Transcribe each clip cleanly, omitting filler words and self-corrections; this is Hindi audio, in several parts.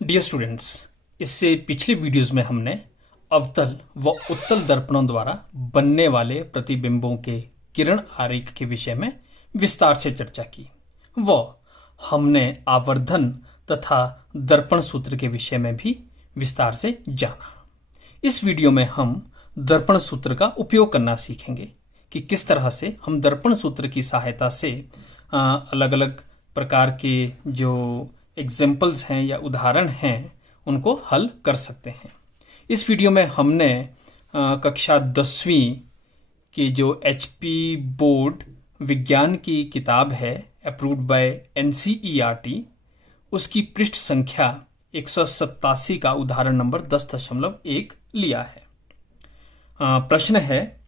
डियर स्टूडेंट्स, इससे पिछले वीडियोस में हमने अवतल व उत्तल दर्पणों द्वारा बनने वाले प्रतिबिंबों के किरण आरेख के विषय में विस्तार से चर्चा की व हमने आवर्धन तथा दर्पण सूत्र के विषय में भी विस्तार से जाना। इस वीडियो में हम दर्पण सूत्र का उपयोग करना सीखेंगे कि किस तरह से हम दर्पण सूत्र की सहायता से अलग अलग प्रकार के जो एग्जाम्पल्स हैं या उदाहरण हैं उनको हल कर सकते हैं। इस वीडियो में हमने कक्षा 10वीं की जो HP बोर्ड विज्ञान की किताब है अप्रूव्ड बाय NCERT, उसकी पृष्ठ संख्या 187 का उदाहरण नंबर 10.1 लिया है। प्रश्न है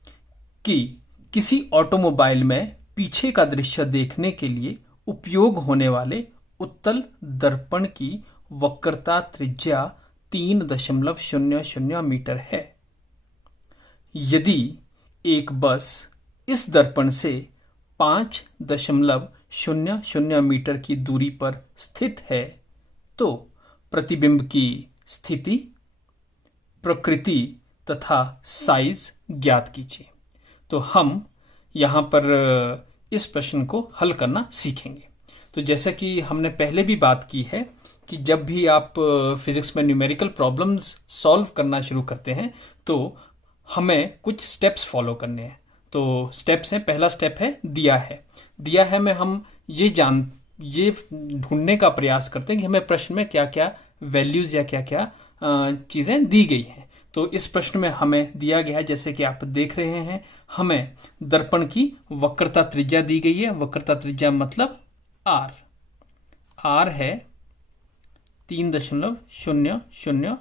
कि किसी ऑटोमोबाइल में पीछे का दृश्य देखने के लिए उपयोग होने वाले उत्तल दर्पण की वक्रता त्रिज्या 3.00 मीटर है। यदि एक बस इस दर्पण से 5.00 मीटर की दूरी पर स्थित है तो प्रतिबिंब की स्थिति, प्रकृति तथा साइज ज्ञात कीजिए। तो हम यहाँ पर इस प्रश्न को हल करना सीखेंगे। तो जैसा कि हमने पहले भी बात की है कि जब भी आप फिजिक्स में न्यूमेरिकल प्रॉब्लम्स सॉल्व करना शुरू करते हैं तो हमें कुछ स्टेप्स फॉलो करने हैं। तो स्टेप्स हैं, पहला स्टेप है दिया है में हम ये ढूंढने का प्रयास करते हैं कि हमें प्रश्न में क्या क्या वैल्यूज़ या क्या क्या चीज़ें दी गई हैं। तो इस प्रश्न में हमें दिया गया है, जैसे कि आप देख रहे हैं, हमें दर्पण की वक्रता त्रिज्या दी गई है। वक्रता त्रिज्या मतलब R है 3.00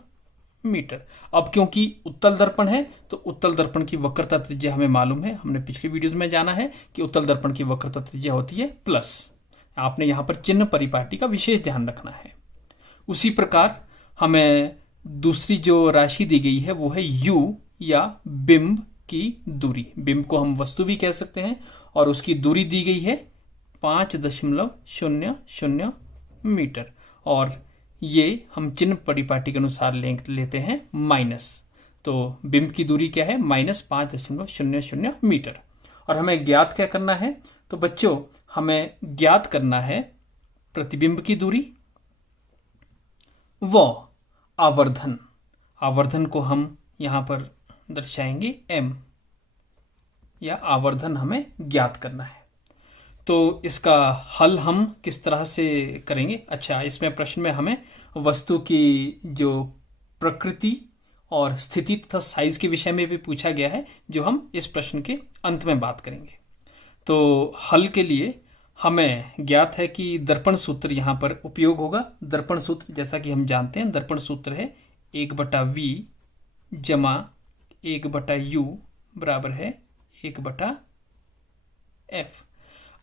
मीटर। अब क्योंकि उत्तल दर्पण है तो उत्तल दर्पण की वक्रता त्रिज्या हमें मालूम है, हमने पिछली वीडियोस में जाना है कि उत्तल दर्पण की वक्रता त्रिज्या होती है प्लस। आपने यहाँ पर चिन्ह परिपाटी का विशेष ध्यान रखना है। उसी प्रकार हमें दूसरी जो राशि दी गई है वो है U या बिंब की दूरी। बिंब को हम वस्तु भी कह सकते हैं और उसकी दूरी दी गई है 5.00 मीटर और ये हम चिन्ह परिपाटी के अनुसार लेते हैं माइनस। तो बिंब की दूरी क्या है? -5.00 मीटर। और हमें ज्ञात क्या करना है? तो बच्चों हमें ज्ञात करना है प्रतिबिंब की दूरी व आवर्धन। आवर्धन को हम यहाँ पर दर्शाएंगे m, या आवर्धन हमें ज्ञात करना है। तो इसका हल हम किस तरह से करेंगे? अच्छा, इसमें प्रश्न में हमें वस्तु की जो प्रकृति और स्थिति तथा साइज के विषय में भी पूछा गया है, जो हम इस प्रश्न के अंत में बात करेंगे। तो हल के लिए हमें ज्ञात है कि दर्पण सूत्र यहाँ पर उपयोग होगा। दर्पण सूत्र जैसा कि हम जानते हैं, दर्पण सूत्र है 1/v जमा 1/u बराबर है 1/f।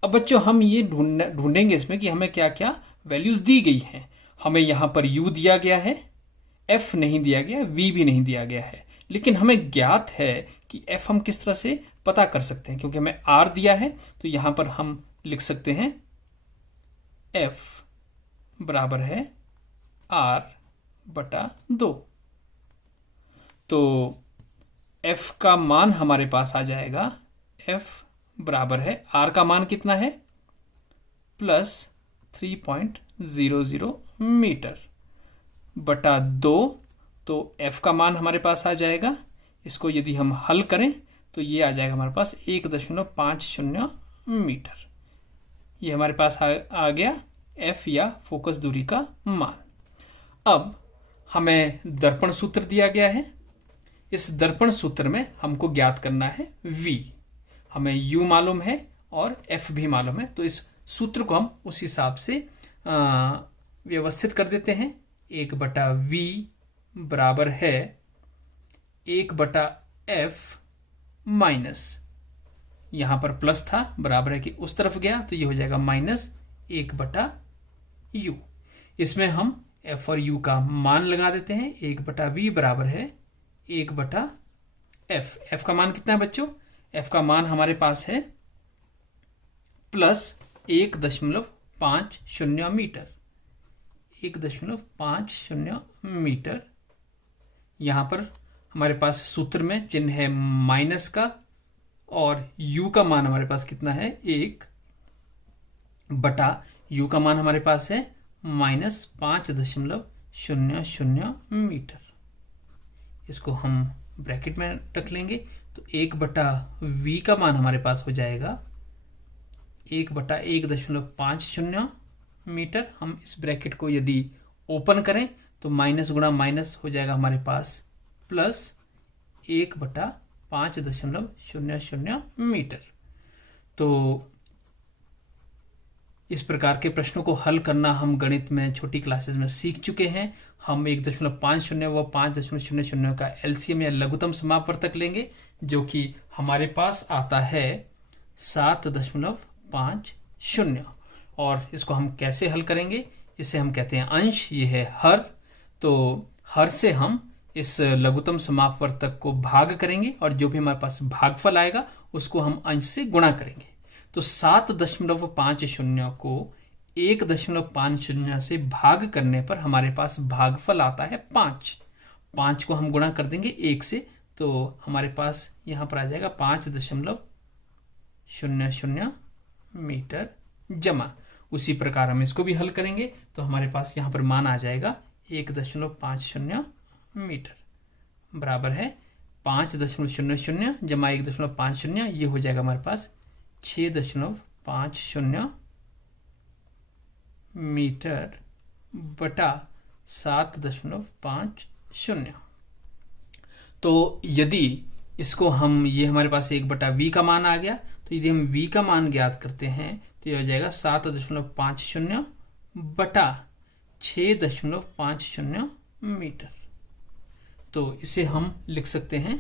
अब बच्चों हम ये ढूंढेंगे इसमें कि हमें क्या क्या वैल्यूज दी गई हैं। हमें यहाँ पर u दिया गया है, f नहीं दिया गया, v भी नहीं दिया गया है, लेकिन हमें ज्ञात है कि f हम किस तरह से पता कर सकते हैं। क्योंकि हमें r दिया है तो यहाँ पर हम लिख सकते हैं f बराबर है r/2। तो f का मान हमारे पास आ जाएगा, f बराबर है r का मान कितना है? +3.00 मीटर बटा 2। तो f का मान हमारे पास आ जाएगा, इसको यदि हम हल करें तो ये आ जाएगा हमारे पास 1.50 मीटर। ये हमारे पास आ गया f या फोकस दूरी का मान। अब हमें दर्पण सूत्र दिया गया है। इस दर्पण सूत्र में हमको ज्ञात करना है v। हमें u मालूम है और f भी मालूम है। तो इस सूत्र को हम उस हिसाब से व्यवस्थित कर देते हैं। 1/v बराबर है 1/f माइनस, यहाँ पर प्लस था, बराबर है कि उस तरफ गया तो ये हो जाएगा -1/u। इसमें हम f और u का मान लगा देते हैं। 1/v बराबर है 1/f। f का मान कितना है बच्चों? f का मान हमारे पास है +1.50 मीटर। 1.50 मीटर। यहाँ पर हमारे पास सूत्र में चिन्ह है माइनस का, और u का मान हमारे पास कितना है, 1/u का मान हमारे पास है -5.00 मीटर। इसको हम ब्रैकेट में रख लेंगे, तो 1/v का मान हमारे पास हो जाएगा 1/1.50 मीटर। हम इस ब्रैकेट को यदि ओपन करें तो माइनस गुणा माइनस हो जाएगा हमारे पास प्लस 1/5.00 मीटर। तो इस प्रकार के प्रश्नों को हल करना हम गणित में छोटी क्लासेस में सीख चुके हैं। हम 1.50 व 5.00 का एलसीएम या लघुत्तम समापवर्तक लेंगे, जो कि हमारे पास आता है 7.50। और इसको हम कैसे हल करेंगे, इसे हम कहते हैं अंश, ये है हर। तो हर से हम इस लघुत्तम समापवर्तक को भाग करेंगे और जो भी हमारे पास भागफल आएगा उसको हम अंश से गुणा करेंगे। तो 7.50 को 1.50 से भाग करने पर हमारे पास भागफल आता है 5 को हम गुणा कर देंगे 1 से, तो हमारे पास यहाँ पर आ जाएगा 5.00 मीटर जमा। उसी प्रकार हम इसको भी हल करेंगे, तो हमारे पास यहाँ पर मान आ जाएगा 1.50 मीटर बराबर है 5.00 जमा 1.50, ये हो जाएगा हमारे पास 6.50 मीटर बटा 7.50। तो यदि इसको हम, ये हमारे पास 1/v का मान आ गया, तो यदि हम v का मान ज्ञात करते हैं तो यह हो जाएगा 7.50 बटा 6.50 मीटर। तो इसे हम लिख सकते हैं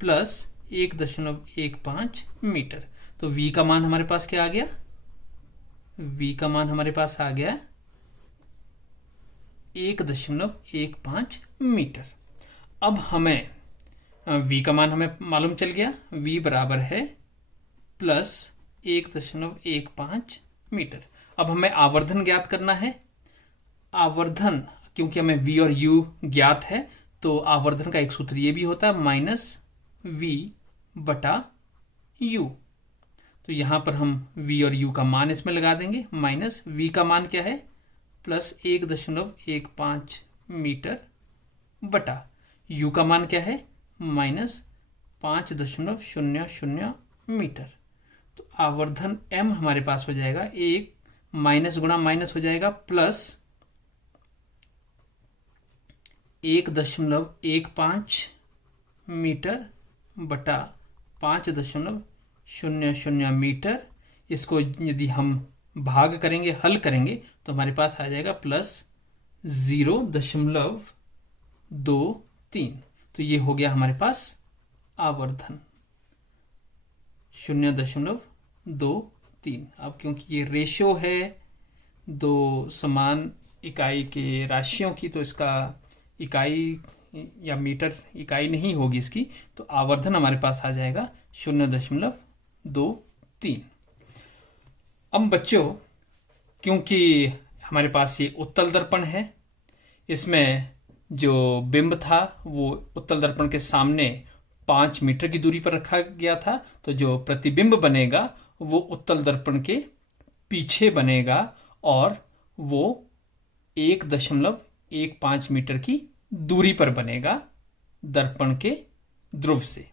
प्लस 1.15 मीटर। तो v का मान हमारे पास क्या आ गया, v का मान हमारे पास आ गया 1.15 मीटर। अब हमें v का मान हमें मालूम चल गया, v बराबर है प्लस 1.15 मीटर। अब हमें आवर्धन ज्ञात करना है। आवर्धन, क्योंकि हमें v और u ज्ञात है, तो आवर्धन का एक सूत्र ये भी होता है -v/u। तो यहाँ पर हम v और u का मान इसमें लगा देंगे। माइनस v का मान क्या है, प्लस 1.15 मीटर बटा u का मान क्या है, -5.00 मीटर। तो आवर्धन m हमारे पास हो जाएगा, एक माइनस गुणा माइनस हो जाएगा प्लस 1.15 मीटर बटा 5.00 मीटर। इसको यदि हम भाग करेंगे, हल करेंगे, तो हमारे पास आ जाएगा प्लस 0.23। तो ये हो गया हमारे पास आवर्धन 0.23। अब क्योंकि ये रेशो है दो समान इकाई के राशियों की, तो इसका इकाई या मीटर इकाई नहीं होगी इसकी, तो आवर्धन हमारे पास आ जाएगा 0.23। अब बच्चों, क्योंकि हमारे पास ये उत्तल दर्पण है, इसमें जो बिंब था वो उत्तल दर्पण के सामने 5 मीटर की दूरी पर रखा गया था, तो जो प्रतिबिंब बनेगा वो उत्तल दर्पण के पीछे बनेगा और वो 1.15 मीटर की दूरी पर बनेगा दर्पण के ध्रुव से।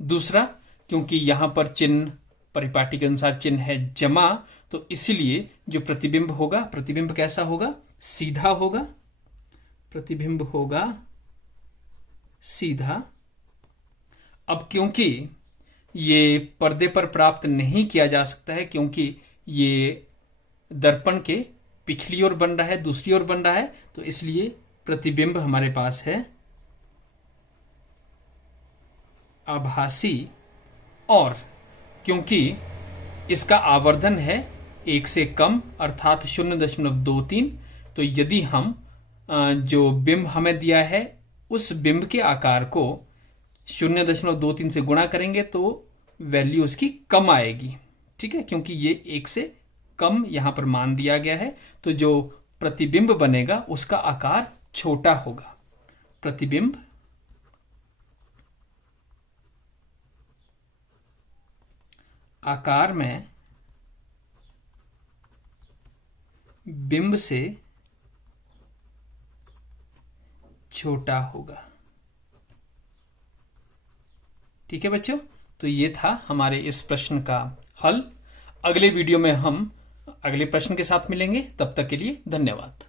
दूसरा, क्योंकि यहां पर चिन्ह परिपाटी के अनुसार चिन्ह है जमा, तो इसलिए जो प्रतिबिंब होगा, प्रतिबिंब कैसा होगा, सीधा होगा। प्रतिबिंब होगा सीधा। अब क्योंकि ये पर्दे पर प्राप्त नहीं किया जा सकता है, क्योंकि ये दर्पण के पिछली ओर बन रहा है, दूसरी ओर बन रहा है, तो इसलिए प्रतिबिंब हमारे पास है आभासी। और क्योंकि इसका आवर्धन है 1 से कम अर्थात 0.23, तो यदि हम जो बिंब हमें दिया है उस बिंब के आकार को 0.23 से गुणा करेंगे तो वैल्यू उसकी कम आएगी। ठीक है, क्योंकि ये 1 से कम यहाँ पर मान दिया गया है, तो जो प्रतिबिंब बनेगा उसका आकार छोटा होगा। प्रतिबिंब आकार में बिंब से छोटा होगा। ठीक है बच्चों, तो ये था हमारे इस प्रश्न का हल। अगले वीडियो में हम अगले प्रश्न के साथ मिलेंगे। तब तक के लिए धन्यवाद।